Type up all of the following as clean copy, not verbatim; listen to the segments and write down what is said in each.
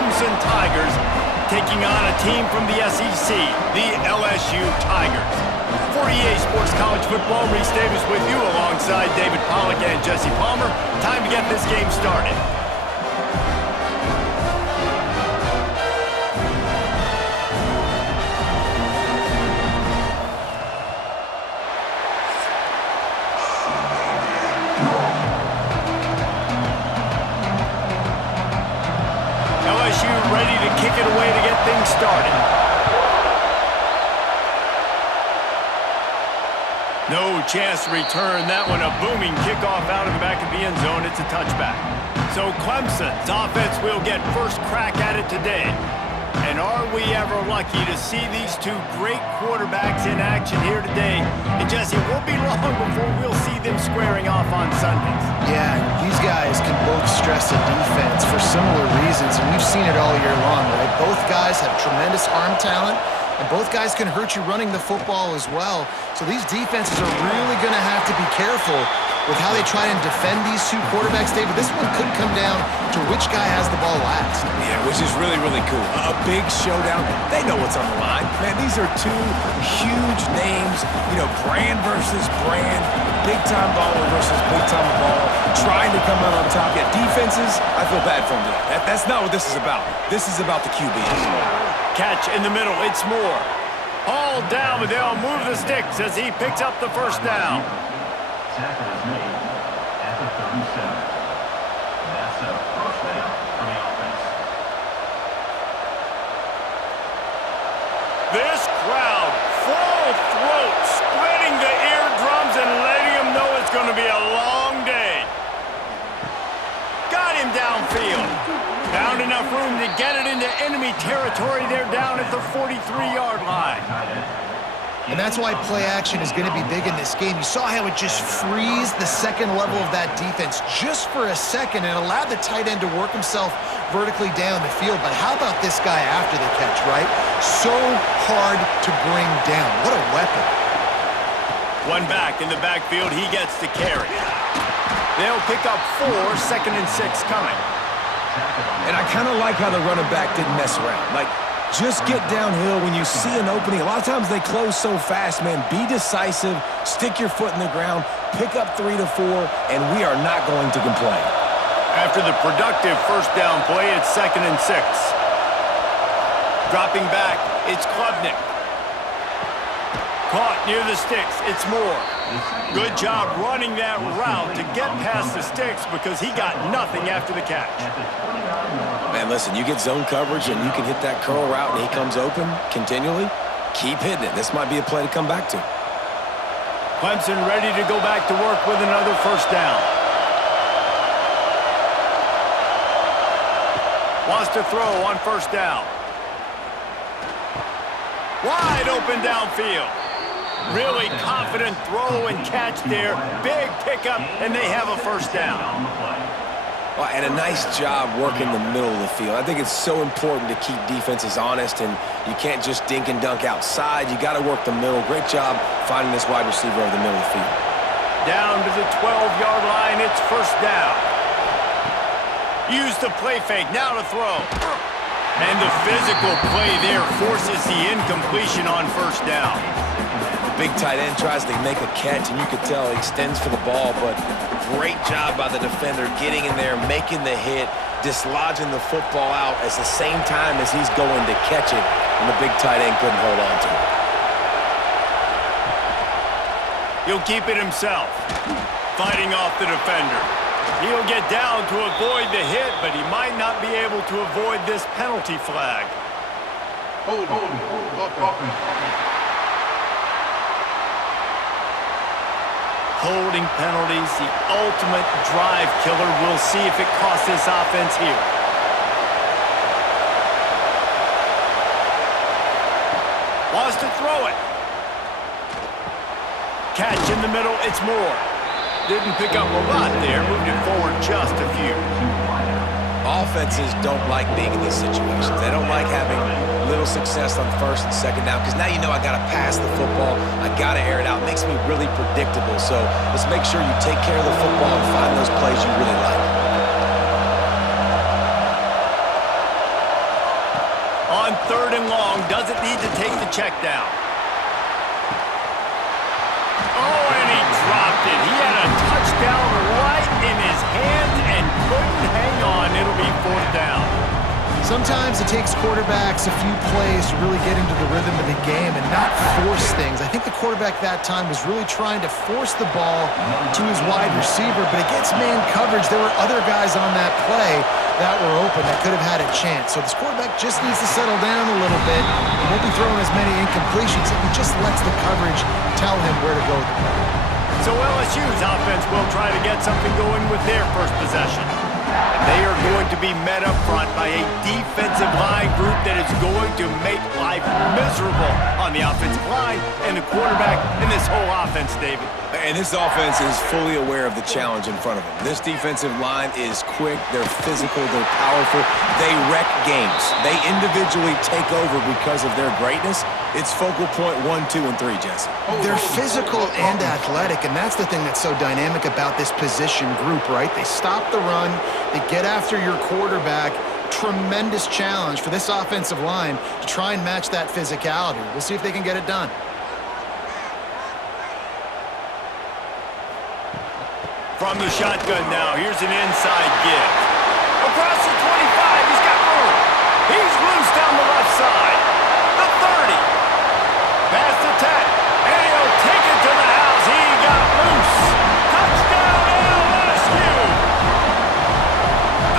Clemson Tigers taking on a team from the SEC, the LSU Tigers. For EA Sports College Football, Reese Davis with you alongside David Pollack and Jesse Palmer. Time to get this game started. LSU ready to kick it away to get things started. No chance to return that one. A booming kickoff out of the back of the end zone. It's a touchback. So Clemson's offense will get first crack at it today. And are we ever lucky to see these two great quarterbacks in action here today? And Jesse, it won't be long before we'll see them squaring off on Sundays. Yeah, these guys can both stress a defense for similar reasons, and we've seen it all year long, right? Both guys have tremendous arm talent, and both guys can hurt you running the football as well. So these defenses are really going to have to be careful with how they try and defend these two quarterbacks, David. This one could come down to which guy has the ball last. Yeah, which is really, really cool. A big showdown. They know what's on the line. Man, these are two huge names, brand versus brand, big-time baller versus big-time baller, trying to come out on top. Yeah, defenses, I feel bad for them today. That's not what this is about. This is about the QBs. Catch in the middle. It's Moore. All down, but they'll move the sticks as he picks up the first down. Tackle is made at the 37. That's a first down for the offense. This crowd, full throat, splitting the eardrums and letting them know it's going to be a long day. Got him downfield. Found enough room to get it into enemy territory. They're down at the 43-yard line. And that's why play action is going to be big in this game. You saw how it just frees the second level of that defense just for a second and allowed the tight end to work himself vertically down the field. But how about this guy after the catch, right? So hard to bring down. What a weapon. One back in the backfield. He gets the carry. They'll pick up 4, 2nd and 6 coming. And I kind of like how the running back didn't mess around. Just get downhill when you see an opening. A lot of times they close so fast, man. Be decisive, stick your foot in the ground, pick up 3 to 4, and we are not going to complain. After the productive first down play, it's 2nd and 6. Dropping back, it's Klubnik. Caught near the sticks, it's Moore. Good job running that route to get past the sticks because he got nothing after the catch. Man, listen, you get zone coverage and you can hit that curl route and he comes open continually. Keep hitting it. This might be a play to come back to. Clemson ready to go back to work with another first down. Wants to throw on first down. Wide open downfield. Really confident throw and catch there. Big pickup, and they have a first down. Well, and a nice job working the middle of the field. I think it's so important to keep defenses honest, and you can't just dink and dunk outside. You got to work the middle. Great job finding this wide receiver over the middle of the field. Down to the 12-yard line, it's first down. Use the play fake, now to throw. And the physical play there forces the incompletion on first down. Big tight end tries to make a catch, and you could tell he extends for the ball, but great job by the defender getting in there, making the hit, dislodging the football out at the same time as he's going to catch it, and the big tight end couldn't hold on to it. He'll keep it himself, fighting off the defender. He'll get down to avoid the hit, but he might not be able to avoid this penalty flag. Holding penalties, the ultimate drive killer. We'll see if it costs this offense here. Wants to throw it. Catch in the middle, it's Moore. Didn't pick up a lot there, moved it forward just a few. Offenses don't like being in these situations. They don't like having little success on first and second down because now you know I got to pass the football. I got to air it out. It makes me really predictable. So let's make sure you take care of the football and find those plays you really like. going long, doesn't need to take the check down. Oh, and he dropped it. He had a touchdown right in his hands and couldn't hang on. It'll be 4th down. Sometimes it takes quarterbacks a few plays to really get into the rhythm of the game and not force things. I think the quarterback that time was really trying to force the ball to his wide receiver, but against man coverage, there were other guys on that play that were open that could have had a chance. So this quarterback just needs to settle down a little bit and won't be throwing as many incompletions if he just lets the coverage tell him where to go with the ball. So LSU's offense will try to get something going with their first possession. And they are going to be met up front by a defensive line group that is going to make life miserable on the offensive line and the quarterback in this whole offense, David. And this offense is fully aware of the challenge in front of them. This defensive line is quick, they're physical, they're powerful, they wreck games. They individually take over because of their greatness. It's focal point 1, 2, and 3, Jesse. They're physical and athletic, and that's the thing that's so dynamic about this position group, right? They stop the run, they get after your quarterback. Tremendous challenge for this offensive line to try and match that physicality. We'll see if they can get it done. From the shotgun now, here's an inside give. Across the 25, he's got room. He's loose down the left side. The 30. Past the 10. And he'll take it to the house. He got loose. Touchdown, LSU.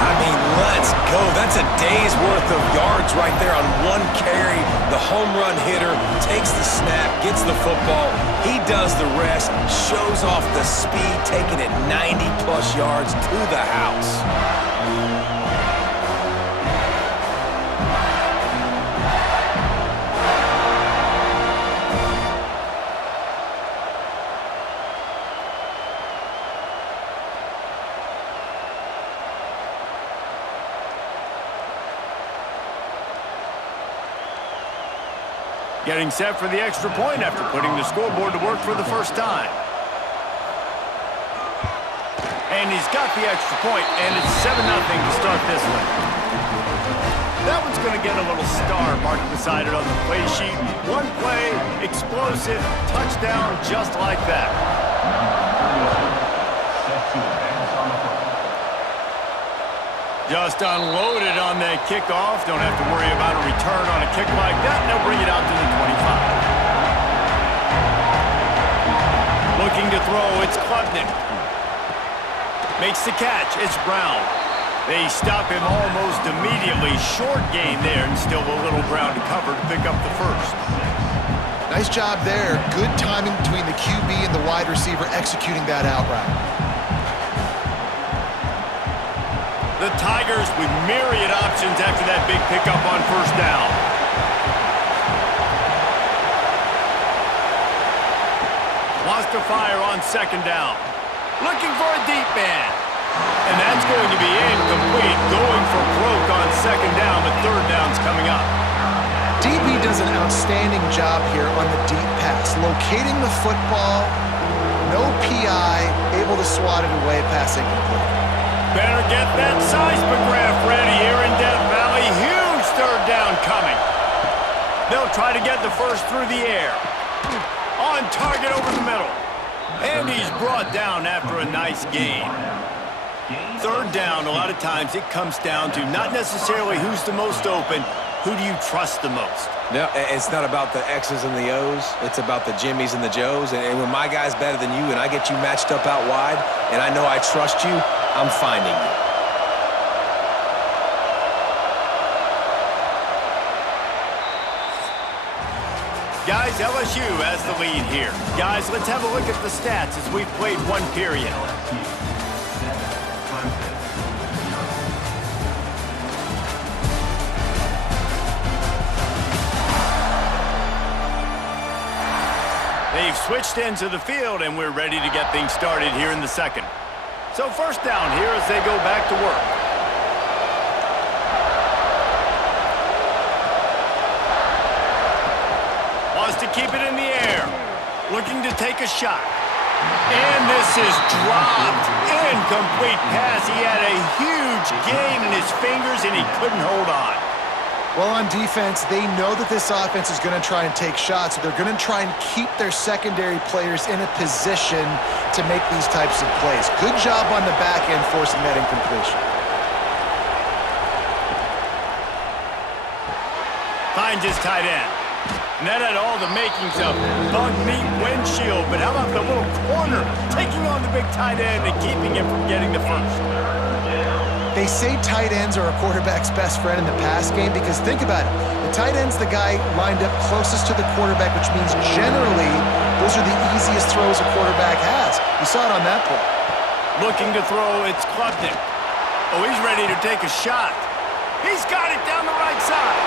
I mean, let's go. That's a day's worth of yards right there on one carry. The home run hitter takes the snap, gets the football. He does the rest, shows off the speed, taking it 90-plus yards to the house. Getting set for the extra point after putting the scoreboard to work for the first time. And he's got the extra point, and it's 7-0 to start this one. That one's going to get a little star marked beside it on the play sheet. One play, explosive, touchdown, just like that. Just unloaded on that kickoff. Don't have to worry about a return on a kick like that. And they'll bring it out to the 25. Looking to throw, it's Klubnik. Makes the catch, it's Brown. They stop him almost immediately. Short gain there, and still a little ground to cover to pick up the first. Nice job there. Good timing between the QB and the wide receiver executing that out route. The Tigers with myriad options after that big pickup on first down. Wants to fire on second down. Looking for a deep man. And that's going to be incomplete. Going for broke on second down, but third down's coming up. DB does an outstanding job here on the deep pass. Locating the football, no PI, able to swat it away, pass incomplete. Better get that seismograph ready here in Death Valley. Huge third down coming. They'll try to get the first through the air. On target over the middle. And he's brought down after a nice gain. Third down, a lot of times it comes down to not necessarily who's the most open, who do you trust the most? No, it's not about the X's and the O's. It's about the Jimmies and the Joes. And when my guy's better than you and I get you matched up out wide and I know I trust you, I'm finding you. Guys, LSU has the lead here. Guys, let's have a look at the stats as we've played one period. They've switched into the field, and we're ready to get things started here in the second. So first down here as they go back to work. Wants to keep it in the air. Looking to take a shot. And this is dropped. Incomplete pass. He had a huge gain in his fingers, and he couldn't hold on. Well, on defense, they know that this offense is going to try and take shots, so they're going to try and keep their secondary players in a position to make these types of plays. Good job on the back end forcing that incompletion. Finds his tight end. And that had all the makings of bug meat windshield, but how about the little corner taking on the big tight end and keeping him from getting the first? They say tight ends are a quarterback's best friend in the pass game because think about it. The tight end's the guy lined up closest to the quarterback, which means generally those are the easiest throws a quarterback has. You saw it on that play. Looking to throw, it's Klubnik. Oh, he's ready to take a shot. He's got it down the right side.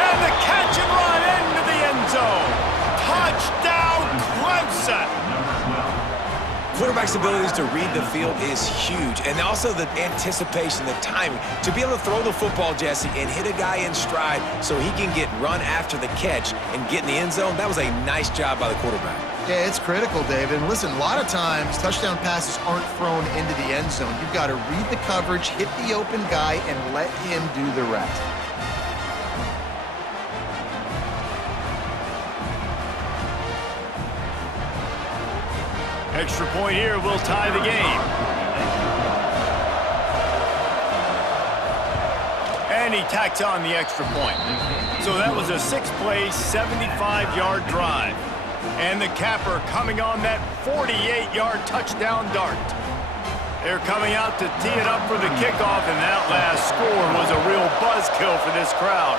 And the catch and run into the end zone. Touchdown, Clemson. Quarterback's abilities to read the field is huge, and also the anticipation, the timing. To be able to throw the football, Jesse, and hit a guy in stride so he can get run after the catch and get in the end zone, that was a nice job by the quarterback. Yeah, it's critical, David. And listen, a lot of times touchdown passes aren't thrown into the end zone. You've got to read the coverage, hit the open guy, and let him do the rest. Extra point here will tie the game. And he tacks on the extra point. So that was a 6-play, 75-yard drive. And the capper coming on that 48-yard touchdown dart. They're coming out to tee it up for the kickoff, and that last score was a real buzzkill for this crowd.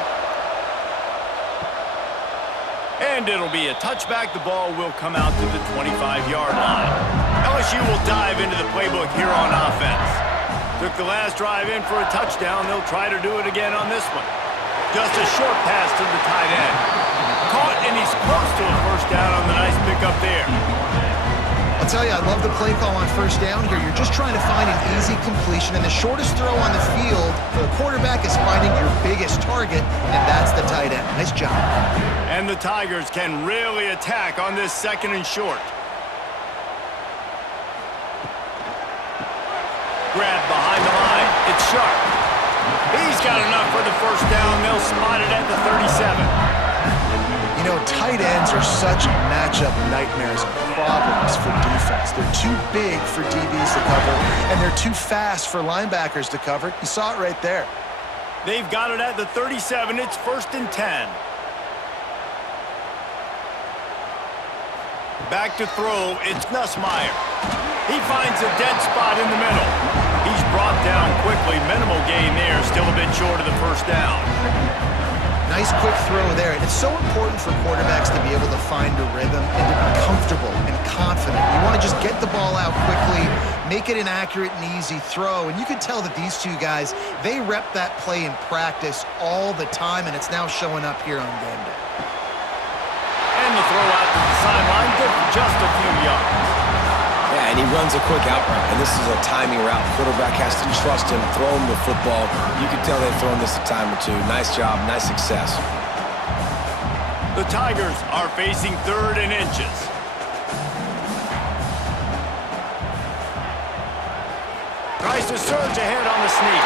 And it'll be a touchback. The ball will come out to the 25-yard line. LSU will dive into the playbook here on offense. Took the last drive in for a touchdown. They'll try to do it again on this one. Just a short pass to the tight end. Caught, and he's close to a first down on the nice pickup there. I'll tell you, I love the play call on first down here. You're just trying to find an easy completion, and the shortest throw on the field for the quarterback is finding your biggest target, and that's the tight end. Nice job. And the Tigers can really attack on this second and short. Grab behind the line. It's Sharp. He's got enough for the first down. They'll spot it at the 37. You know, tight ends are such matchup nightmares, problems for defense. They're too big for DBs to cover, and they're too fast for linebackers to cover. You saw it right there. They've got it at the 37. It's 1st and 10. Back to throw, it's Nussmeier. He finds a dead spot in the middle. He's brought down quickly. Minimal gain there, still a bit short of the first down. Nice quick throw there. And it's so important for quarterbacks to be able to find a rhythm and to be comfortable and confident. You want to just get the ball out quickly, make it an accurate and easy throw. And you can tell that these two guys, they rep that play in practice all the time, and it's now showing up here on game day. And the throw out to the sideline, good for just a few yards. Yeah, and he runs a quick out route, and this is a timing route. Quarterback has to trust him, throw him the football. You can tell they've thrown this a time or two. Nice job, nice success. The Tigers are facing 3rd and inches. Tries to surge ahead on the sneak.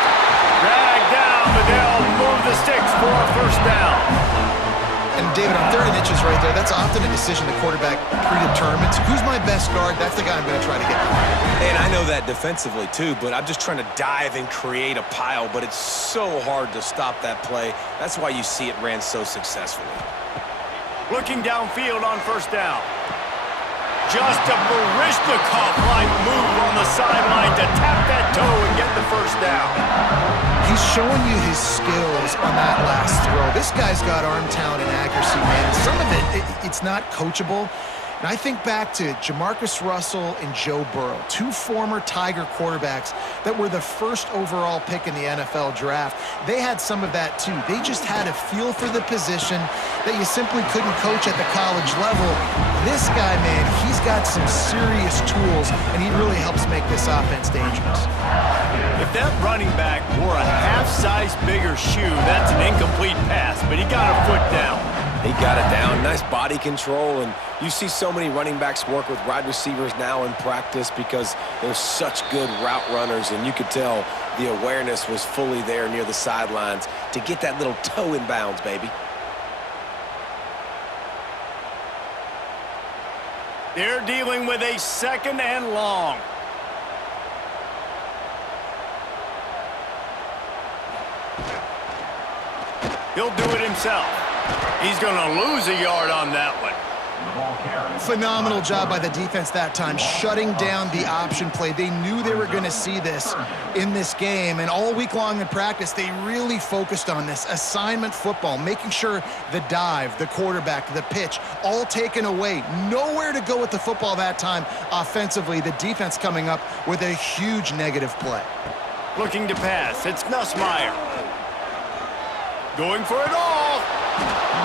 Dragged down, but they'll move the sticks for a first down. And David, on 3rd and inches right there, that's often a decision the quarterback predetermines. Who's my best guard? That's the guy I'm going to try to get behind. And I know that defensively too, but I'm just trying to dive and create a pile, but it's so hard to stop that play. That's why you see it ran so successfully. Looking downfield on first down. Just a Barishnikov-like move on the sideline to tap that toe and get the first down. He's showing you his skills on that last throw. This guy's got arm talent and accuracy, man. Some of it's not coachable. And I think back to Jamarcus Russell and Joe Burrow, 2 former Tiger quarterbacks that were the first overall pick in the NFL draft. They had some of that too. They just had a feel for the position that you simply couldn't coach at the college level. This guy, man, he's got some serious tools, and he really helps make this offense dangerous. If that running back wore a half-size bigger shoe, that's an incomplete pass, but he got a foot down. He got it down. Nice body control. And you see so many running backs work with wide receivers now in practice because they're such good route runners. And you could tell the awareness was fully there near the sidelines to get that little toe in bounds, baby. They're dealing with a 2nd and long. He'll do it himself. He's going to lose a yard on that one. Phenomenal job by the defense that time, shutting down the option play. They knew they were going to see this in this game, and all week long in practice, they really focused on this assignment football, making sure the dive, the quarterback, the pitch, all taken away. Nowhere to go with the football that time offensively. The defense coming up with a huge negative play. Looking to pass. It's Nussmeier. Going for it all.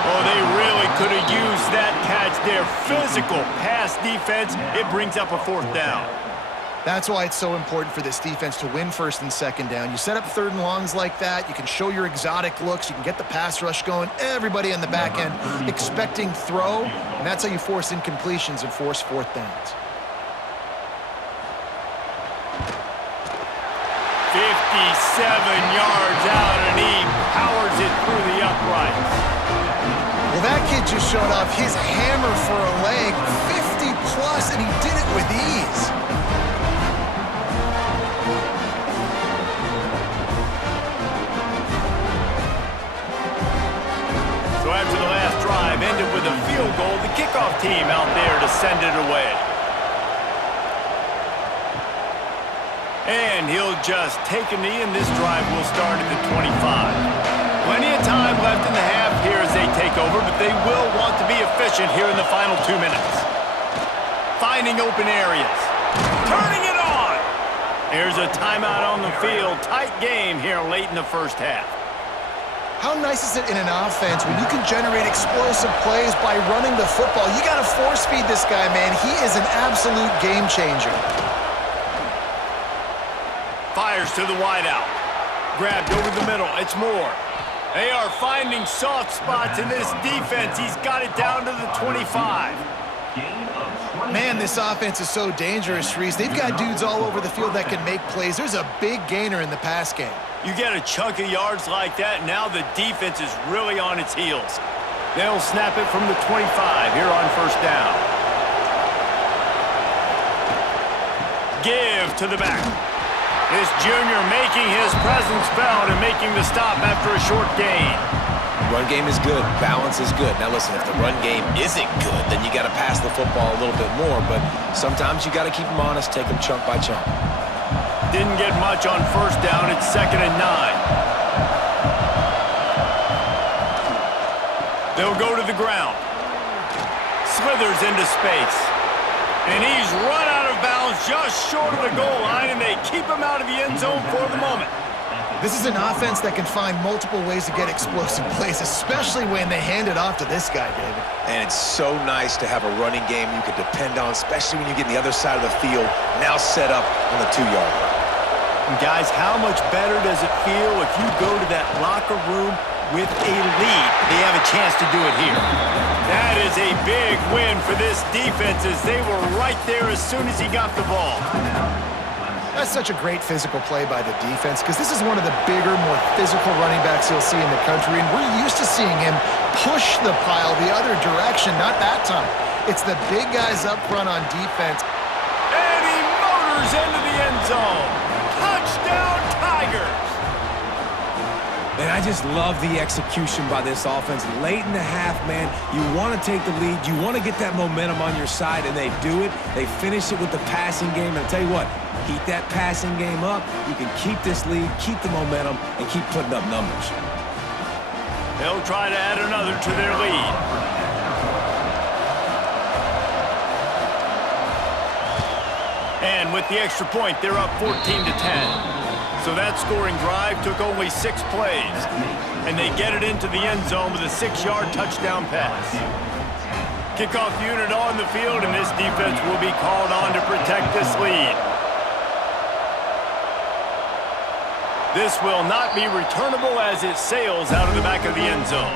Oh, they really could have used that catch there. Physical pass defense. It brings up a 4th down. That's why it's so important for this defense to win 1st and 2nd down. You set up 3rd and longs like that. You can show your exotic looks. You can get the pass rush going. Everybody on the back end expecting throw, and that's how you force incompletions and force 4th downs. 57 yards out, and he powers it through the uprights. Well, that kid just showed off his hammer for a leg, 50+, and he did it with ease. So after the last drive ended with a field goal, the kickoff team out there to send it away. And he'll just take a knee, and this drive will start at the 25. Plenty of time left in the half here as they take over, but they will want to be efficient here in the final 2 minutes. Finding open areas. Turning it on! There's a timeout on the field. Tight game here late in the 1st half. How nice is it in an offense when you can generate explosive plays by running the football? You got to force feed this guy, man. He is an absolute game changer. Fires to the wideout. Grabbed over the middle. It's Moore. They are finding soft spots in this defense. He's got it down to the 25. Man, this offense is so dangerous, Reese. They've got dudes all over the field that can make plays. There's a big gainer in the pass game. You get a chunk of yards like that, now the defense is really on its heels. They'll snap it from the 25 here on 1st down. Give to the back. This junior making his presence felt and making the stop after a short gain. Run game is good. Balance is good. Now listen, if the run game isn't good, then you got to pass the football a little bit more. But sometimes you got to keep them honest, take them chunk by chunk. Didn't get much on 1st down. It's 2nd and 9. They'll go to the ground. Slithers into space. And he's run out of bounds just short of the goal line, and they keep him out of the end zone for the moment. This is an offense that can find multiple ways to get explosive plays, especially when they hand it off to this guy, David. And it's so nice to have a running game you can depend on, especially when you get on the other side of the field, now set up on the 2-yard line. And guys, how much better does it feel if you go to that locker room with a lead? They have a chance to do it here. That is a big win for this defense as they were right there as soon as he got the ball. That's such a great physical play by the defense because this is one of the bigger, more physical running backs you'll see in the country, and we're used to seeing him push the pile the other direction. Not that time. It's the big guys up front on defense. And he motors into the end zone. Touchdown, Tigers! And I just love the execution by this offense. Late in the half, man, you want to take the lead. You want to get that momentum on your side, and they do it. They finish it with the passing game. And I'll tell you what, keep that passing game up. You can keep this lead, keep the momentum, and keep putting up numbers. They'll try to add another to their lead. And with the extra point, they're up 14-10. So that scoring drive took only 6 plays. And they get it into the end zone with a 6-yard touchdown pass. Kickoff unit on the field, and this defense will be called on to protect this lead. This will not be returnable as it sails out of the back of the end zone.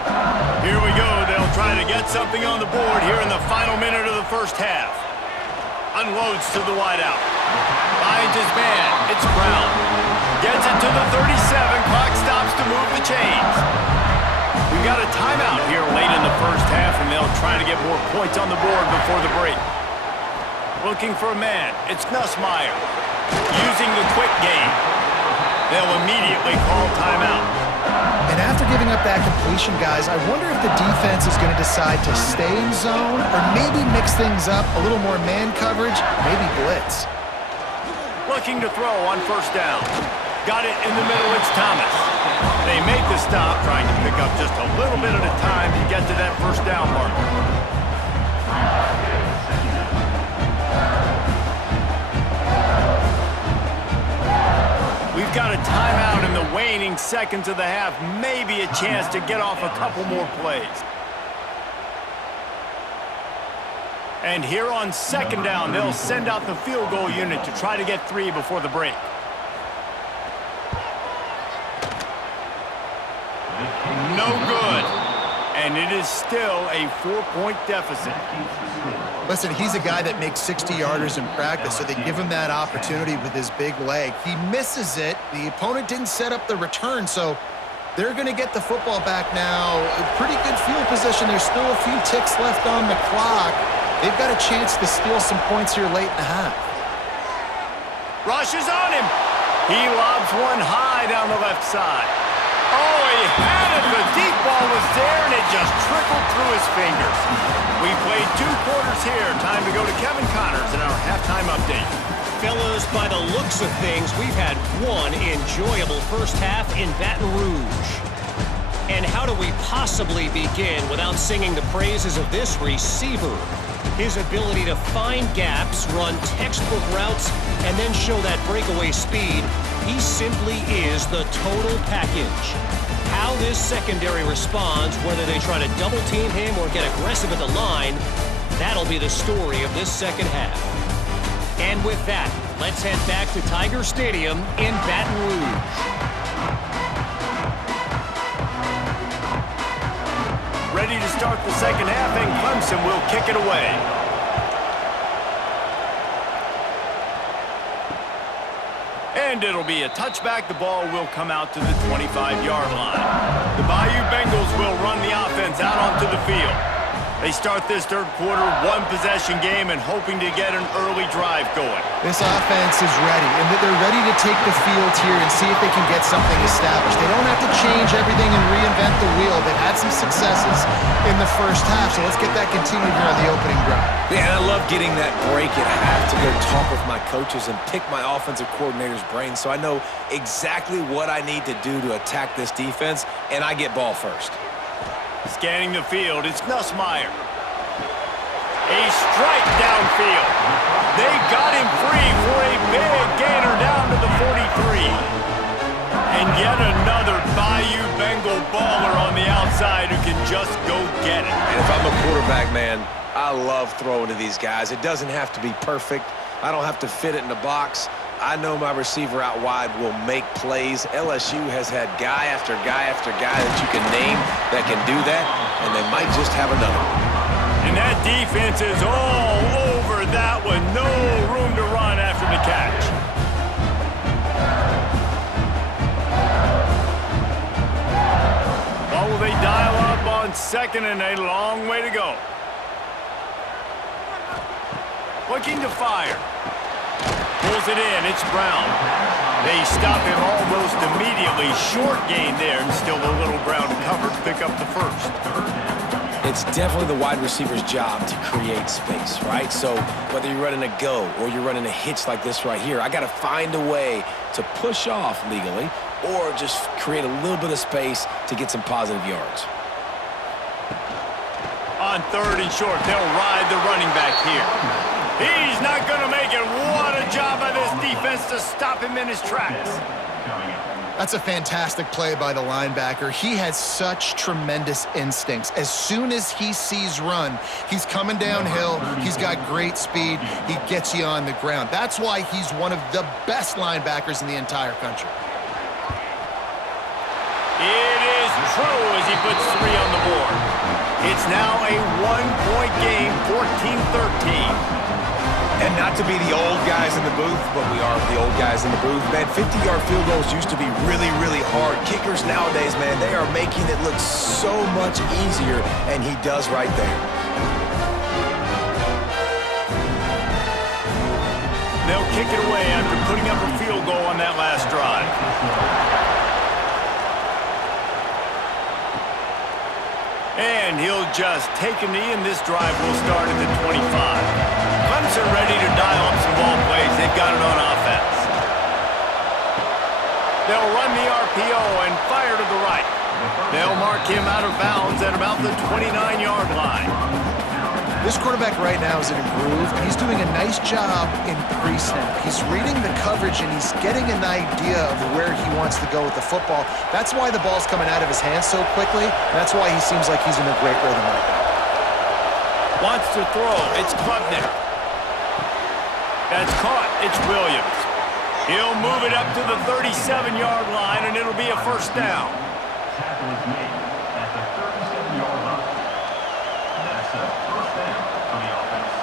Here we go. They'll try to get something on the board here in the final minute of the first half. Unloads to the wideout. Finds his man. It's Brown. Gets it to the 37. Clock stops to move the chains. We've got a timeout here late in the first half, and they'll try to get more points on the board before the break. Looking for a man. It's Nussmeier. Using the quick game. They'll immediately call timeout. And after giving up that completion, guys, I wonder if the defense is going to decide to stay in zone or maybe mix things up, a little more man coverage, maybe blitz. Looking to throw on first down. Got it in the middle, it's Thomas. They make the stop, trying to pick up just a little bit at a time to get to that first down marker. We've got a timeout in the waning seconds of the half. Maybe a chance to get off a couple more plays. And here on second down, they'll send out the field goal unit to try to get 3 before the break. No good. And it is still a 4-point deficit. Listen, he's a guy that makes 60-yarders in practice, so they give him that opportunity with his big leg. He misses it. The opponent didn't set up the return, so they're going to get the football back now. A pretty good field position. There's still a few ticks left on the clock. They've got a chance to steal some points here late in the half. Rush is on him. He lobs one high down the left side. Oh, he had it. The deep ball was there, and it just trickled through his fingers. We played 2 quarters here. Time to go to Kevin Connors in our halftime update. Fellas, by the looks of things, we've had one enjoyable first half in Baton Rouge. And how do we possibly begin without singing the praises of this receiver? His ability to find gaps, run textbook routes, and then show that breakaway speed. He simply is the total package. How this secondary responds, whether they try to double-team him or get aggressive at the line, that'll be the story of this second half. And with that, let's head back to Tiger Stadium in Baton Rouge. Ready to start the second half, and Clemson will kick it away. And it'll be a touchback. The ball will come out to the 25-yard line. The Bayou Bengals will run the offense out onto the field. They start this third quarter, 1-possession game, and hoping to get an early drive going. This offense is ready, and they're ready to take the field here and see if they can get something established. They don't have to change everything and reinvent the wheel. They've had some successes in the first half, so let's get that continued here on the opening drive. Yeah, I love getting that break at half to go talk with my coaches and pick my offensive coordinator's brain so I know exactly what I need to do to attack this defense, and I get ball first. Scanning the field, it's Nussmeier. A strike downfield. They got him free for a big gainer down to the 43. And yet another Bayou Bengal baller on the outside who can just go get it. And if I'm a quarterback, man, I love throwing to these guys. It doesn't have to be perfect. I don't have to fit it in the box. I know my receiver out wide will make plays. LSU has had guy after guy after guy that you can name that can do that, and they might just have another one. And that defense is all over that one. No room to run after the catch. Well, will they dial up on second, and a long way to go. Looking to fire. Pulls it in, it's Brown. They stop him almost immediately. Short gain there, and still a little Brown covered to pick up the first. It's definitely the wide receiver's job to create space, right? So whether you're running a go or you're running a hitch like this right here, I got to find a way to push off legally or just create a little bit of space to get some positive yards. On third and short, they'll ride the running back here. He's not going to make it. What a job by this defense to stop him in his tracks. That's a fantastic play by the linebacker. He has such tremendous instincts. As soon as he sees run, he's coming downhill. He's got great speed. He gets you on the ground. That's why he's one of the best linebackers in the entire country. It is true as he puts 3 on the board. It's now a 1-point game, 14-13. And not to be the old guys in the booth, but we are the old guys in the booth, man. 50-yard field goals used to be really, really hard. Kickers nowadays, man, they are making it look so much easier, and he does right there. They'll kick it away after putting up a field goal on that last drive. And he'll just take a knee, and this drive will start at the 25. Clemson ready to dial up some ball plays. They've got it on offense. They'll run the RPO and fire to the right. They'll mark him out of bounds at about the 29-yard line. This quarterback right now is in a groove, and he's doing a nice job in pre-snap. He's reading the coverage, and he's getting an idea of where he wants to go with the football. That's why the ball's coming out of his hands so quickly, and that's why he seems like he's in a great rhythm right now. Wants to throw. It's Klubnik. That's caught. It's Williams. He'll move it up to the 37-yard line, and it'll be a first down. Tackle is made at the 37-yard line. That's a first down for the offense.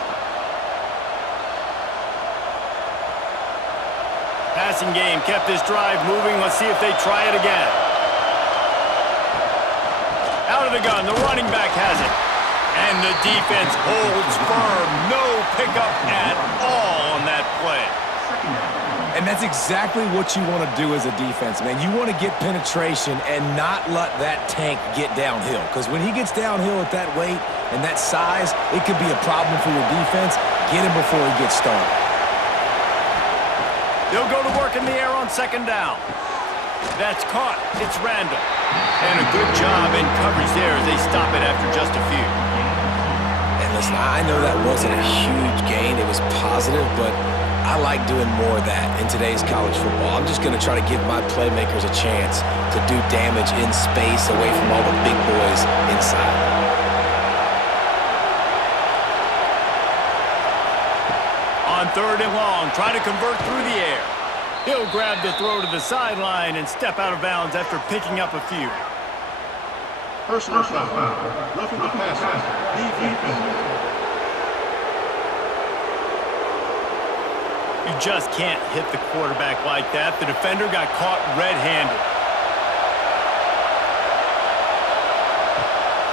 Passing game kept this drive moving. Let's see if they try it again. Out of the gun. The running back has it. And the defense holds firm. No pickup at all on that play. And that's exactly what you want to do as a defense, man. You want to get penetration and not let that tank get downhill. Because when he gets downhill at that weight and that size, it could be a problem for your defense. Get him before he gets started. They'll go to work in the air on second down. That's caught. It's Randall. And a good job in coverage there as they stop it after just a few. And listen, I know that wasn't a huge gain. It was positive, but I like doing more of that in today's college football. I'm just going to try to give my playmakers a chance to do damage in space away from all the big boys inside. On third and long, trying to convert through the air. He'll grab the throw to the sideline and step out of bounds after picking up a few. Personal foul. Roughing the passer. Defense. You just can't hit the quarterback like that. The defender got caught red-handed.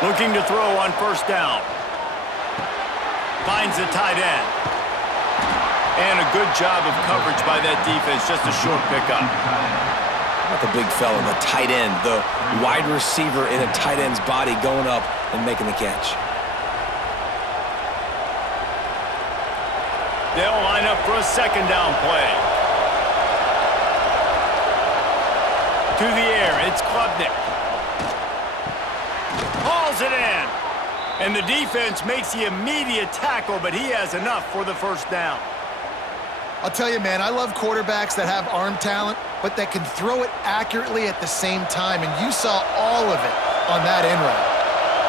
Looking to throw on first down. Finds the tight end. And a good job of coverage by that defense. Just a short pickup. Not the big fella, the tight end, the wide receiver in a tight end's body going up and making the catch. They'll line up for a second down play. To the air, it's Klubnik. Hauls it in. And the defense makes the immediate tackle, but he has enough for the first down. I'll tell you, man, I love quarterbacks that have arm talent, but that can throw it accurately at the same time, and you saw all of it on that in route.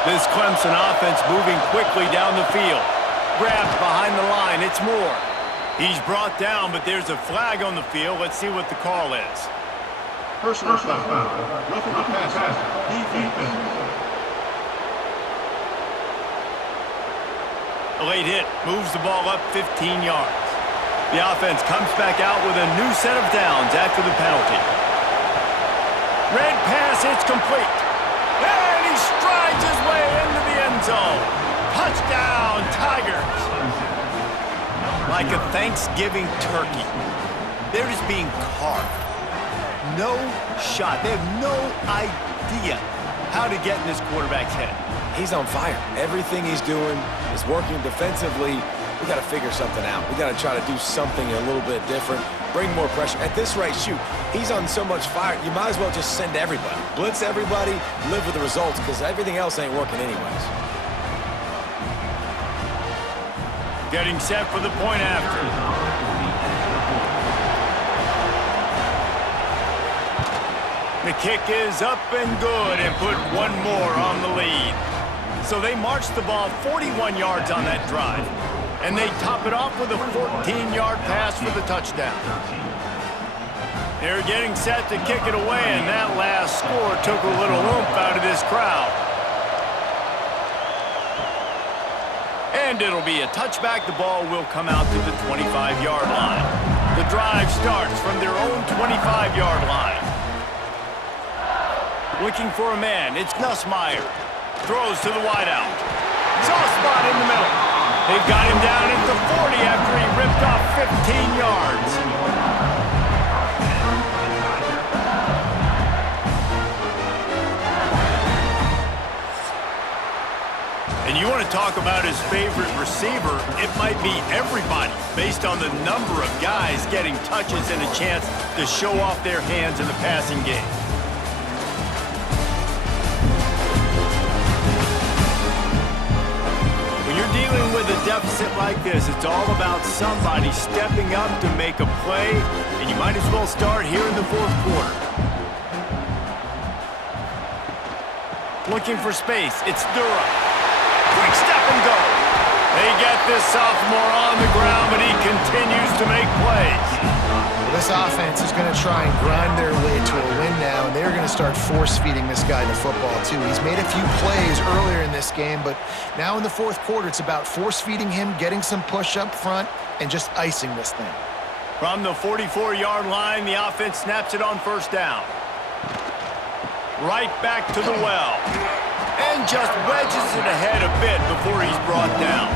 This Clemson offense moving quickly down the field. Grabbed behind the line, it's Moore. He's brought down, but there's a flag on the field. Let's see what the call is. Personal foul. Roughing the passer. Defense. A late hit moves the ball up 15 yards. The offense comes back out with a new set of downs after the penalty. Red pass, it's complete. And he strides his way into the end zone. Touchdown, Tigers. Like a Thanksgiving turkey, they're just being carved. No shot. They have no idea how to get in this quarterback's head. He's on fire. Everything he's doing is working defensively. We got to figure something out. We got to try to do something a little bit different, bring more pressure. At this rate, shoot, he's on so much fire, you might as well just send everybody. Blitz everybody, live with the results, because everything else ain't working anyways. Getting set for the point after. The kick is up and good and put one more on the lead. So they marched the ball 41 yards on that drive. And they top it off with a 14-yard pass for the touchdown. They're getting set to kick it away, and that last score took a little oomph out of this crowd. And it'll be a touchback. The ball will come out to the 25-yard line. The drive starts from their own 25-yard line. Looking for a man. It's Nussmeier. Throws to the wideout. Soft spot in the middle. They've got him down at the 40 after he ripped off 15 yards. And you want to talk about his favorite receiver, it might be everybody based on the number of guys getting touches and a chance to show off their hands in the passing game. When you're dealing with a deficit like this, it's all about somebody stepping up to make a play, and you might as well start here in the fourth quarter. Looking for space, it's Durham. Quick step and go. They get this sophomore on the ground, but he continues to make plays. Well, this offense is going to try and grind their way to a win now, and they're going to start force-feeding this guy the football, too. He's made a few plays earlier in this game, but now in the fourth quarter, it's about force-feeding him, getting some push up front, and just icing this thing. From the 44-yard line, the offense snaps it on first down. Right back to the well. And just wedges it ahead a bit before he's brought down.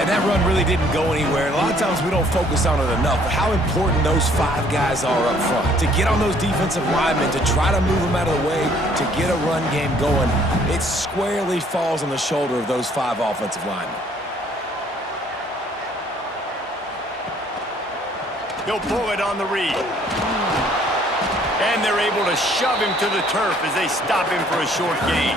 And that run really didn't go anywhere. And a lot of times we don't focus on it enough, but how important those 5 guys are up front. To get on those defensive linemen, to try to move them out of the way, to get a run game going, it squarely falls on the shoulder of those 5 offensive linemen. He'll pull it on the read. And they're able to shove him to the turf as they stop him for a short gain.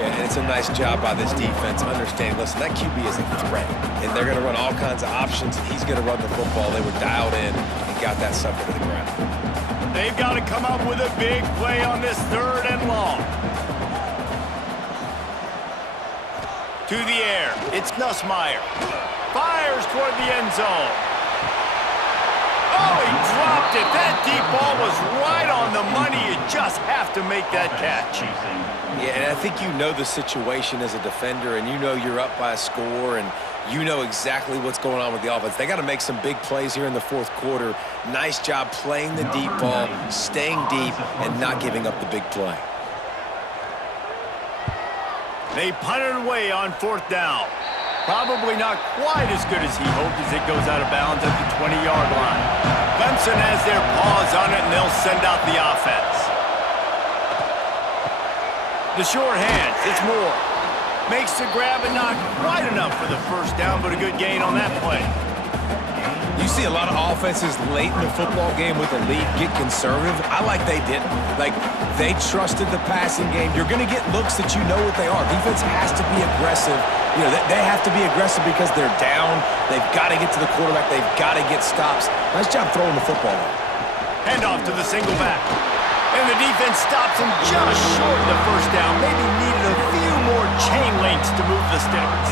Yeah, and it's a nice job by this defense. Understand, listen, that QB is a threat. And they're going to run all kinds of options, and he's going to run the football. They were dialed in and got that sucker to the ground. They've got to come up with a big play on this 3rd and long. To the air, it's Nussmeier. Fires toward the end zone. Oh, he dropped it. That deep ball was right on the money. You just have to make that catch. Yeah, and I think you know the situation as a defender, and you know you're up by a score, and you know exactly what's going on with the offense. They got to make some big plays here in the fourth quarter. Nice job playing the deep ball, staying deep, and not giving up the big play. They punt it away on 4th down. Probably not quite as good as he hoped as it goes out of bounds at the 20-yard line. Clemson has their paws on it, and they'll send out the offense. The short hands, it's Moore. Makes the grab, and not quite enough for the first down, but a good gain on that play. You see a lot of offenses late in the football game with a lead get conservative. I like they didn't. Like, they trusted the passing game. You're going to get looks that you know what they are. Defense has to be aggressive. You know, they have to be aggressive because they're down. They've got to get to the quarterback. They've got to get stops. Nice job throwing the football. Hand off to the single back. And the defense stops him just short of the first down. Maybe needed a few more chain links to move the sticks.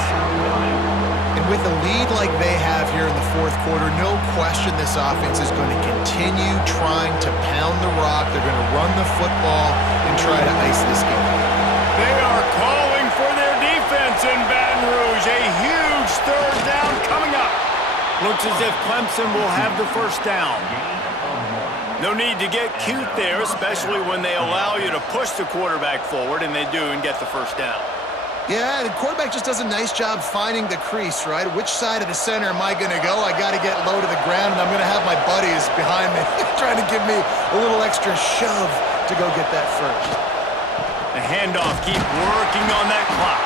And with a lead like they have here in the fourth quarter, no question this offense is going to continue trying to pound the rock. They're going to run the football and try to ice this game. They are calling for their defense in Baton Rouge. A huge 3rd down coming up. Looks as if Clemson will have the first down. No need to get cute there, especially when they allow you to push the quarterback forward, and they do, and get the first down. Yeah, the quarterback just does a nice job finding the crease, right? Which side of the center am I going to go? I got to get low to the ground, and I'm going to have my buddies behind me trying to give me a little extra shove to go get that first. The handoff, keep working on that clock.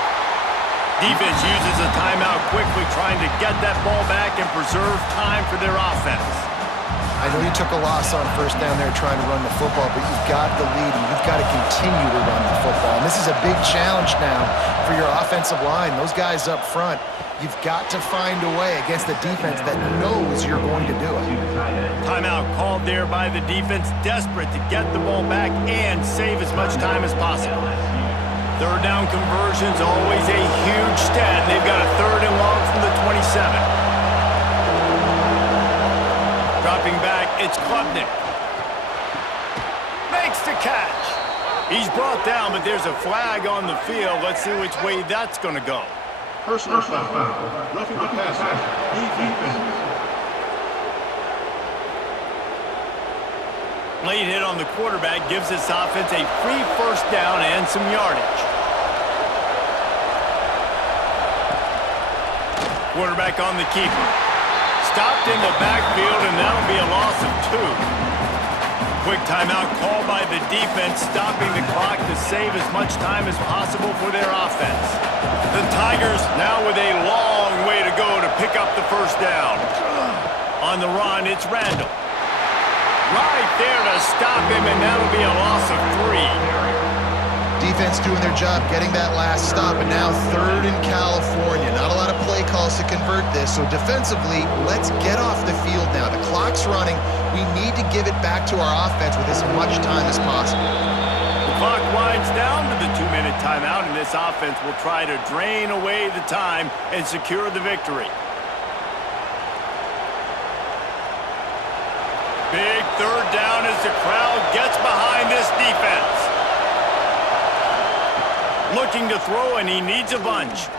Defense uses a timeout quickly, trying to get that ball back and preserve time for their offense. I know you took a loss on first down there trying to run the football, but you've got the lead, and you've got to continue to run the football. And this is a big challenge now for your offensive line. Those guys up front, you've got to find a way against the defense that knows you're going to do it. Timeout called there by the defense, desperate to get the ball back and save as much time as possible. 3rd down conversion's always a huge stat. They've got a 3rd and long from the 27. Dropping Dropping back, it's Klubnik. Makes the catch. He's brought down, but there's a flag on the field. Let's see which way that's going to go. Personal foul. Roughing the passer. Defense. Late hit on the quarterback gives this offense a free first down and some yardage. Quarterback on the keeper. Stopped in the backfield, and that'll be a loss of 2. Quick timeout called by the defense, stopping the clock to save as much time as possible for their offense. The Tigers now with a long way to go to pick up the first down. On the run, it's Randall. Right there to stop him, and that'll be a loss of 3. Defense doing their job, getting that last stop, and now 3rd in California. Not a lot of play calls to convert this, so defensively, let's get off the field now. The clock's running. We need to give it back to our offense with as much time as possible. The clock winds down to the 2-minute timeout, and this offense will try to drain away the time and secure the victory. Big 3rd down as the crowd gets behind this defense. Looking to throw, and he needs a bunch.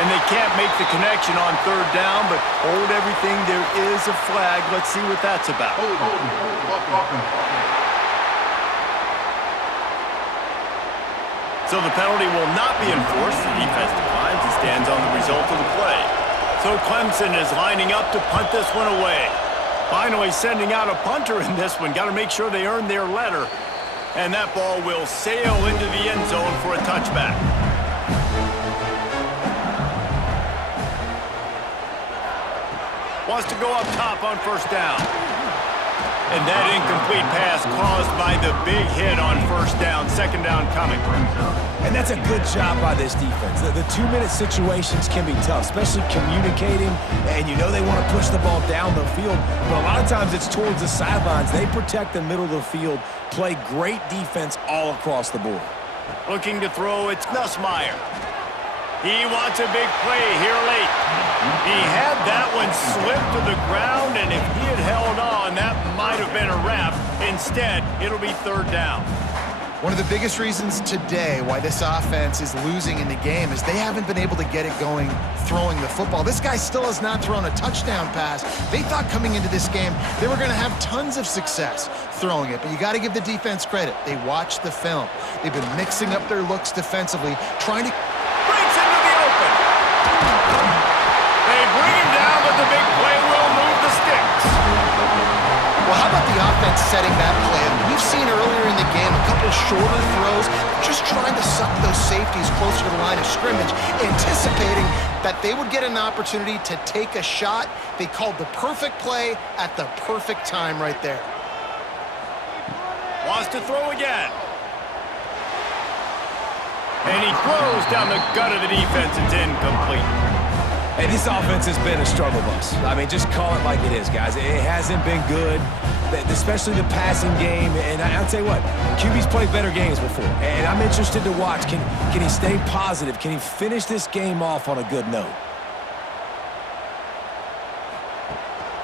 And they can't make the connection on 3rd down, but hold everything. There is a flag. Let's see what that's about. So the penalty will not be enforced. The defense declines and stands on the result of the play. So Clemson is lining up to punt this one away. Finally sending out a punter in this one. Got to make sure they earn their letter. And that ball will sail into the end zone for a touchback. Wants to go up top on 1st down. And that incomplete pass caused by the big hit on 1st down. 2nd down coming. And that's a good job by this defense. The 2-minute situations can be tough, especially communicating, and you know they want to push the ball down the field, but a lot of times it's towards the sidelines. They protect the middle of the field, play great defense all across the board. Looking to throw, it's Nussmeier. He wants a big play here late. He had that one slip to the ground, and if he had held on, that might have been a wrap. Instead, it'll be 3rd down. One of the biggest reasons today why this offense is losing in the game is they haven't been able to get it going throwing the football. This guy still has not thrown a touchdown pass. They thought coming into this game they were going to have tons of success throwing it, but you got to give the defense credit. They watched the film. They've been mixing up their looks defensively, trying to... Breaks into the open. They bring him down, but the big play will move the sticks. Well, how about the offense setting that play? We've seen earlier in the game a couple shorter throws, just trying to suck those safeties closer to the line of scrimmage, anticipating that they would get an opportunity to take a shot. They called the perfect play at the perfect time right there. Wants to throw again. And he throws down the gut of the defense. It's incomplete. Hey, this offense has been a struggle bus. I mean, just call it like it is, guys. It hasn't been good, especially the passing game. And I'll tell you what, QB's played better games before. And I'm interested to watch. Can he stay positive? Can he finish this game off on a good note?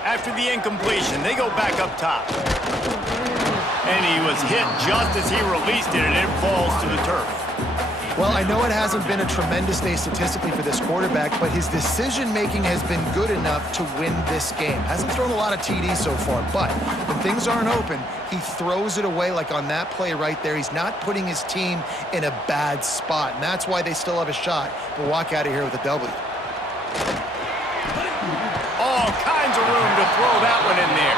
After the incompletion, they go back up top. And he was hit just as he released it, and it falls to the turf. Well, I know it hasn't been a tremendous day statistically for this quarterback, but his decision-making has been good enough to win this game. Hasn't thrown a lot of TDs so far, but when things aren't open, he throws it away like on that play right there. He's not putting his team in a bad spot, and that's why they still have a shot to walk out of here with a W. All kinds of room to throw that one in there.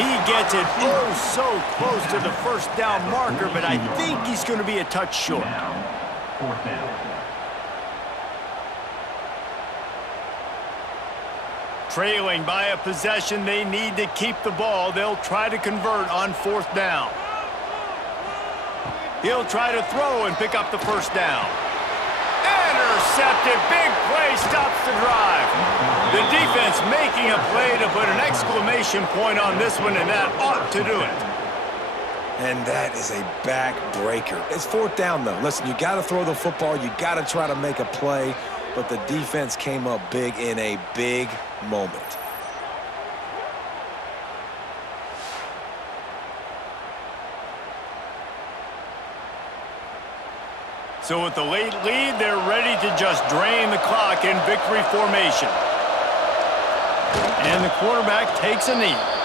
He gets it oh so close to the 1st down marker, but I think he's going to be a touch short. 4th down. Trailing by a possession, they need to keep the ball. They'll try to convert on 4th down. He'll try to throw and pick up the 1st down. Intercepted. Big play stops the drive. The defense making a play to put an exclamation point on this one, and that ought to do it. And that is a backbreaker. It's 4th down, though. Listen, you got to throw the football. You got to try to make a play. But the defense came up big in a big moment. So with the late lead, they're ready to just drain the clock in victory formation. And the quarterback takes a knee.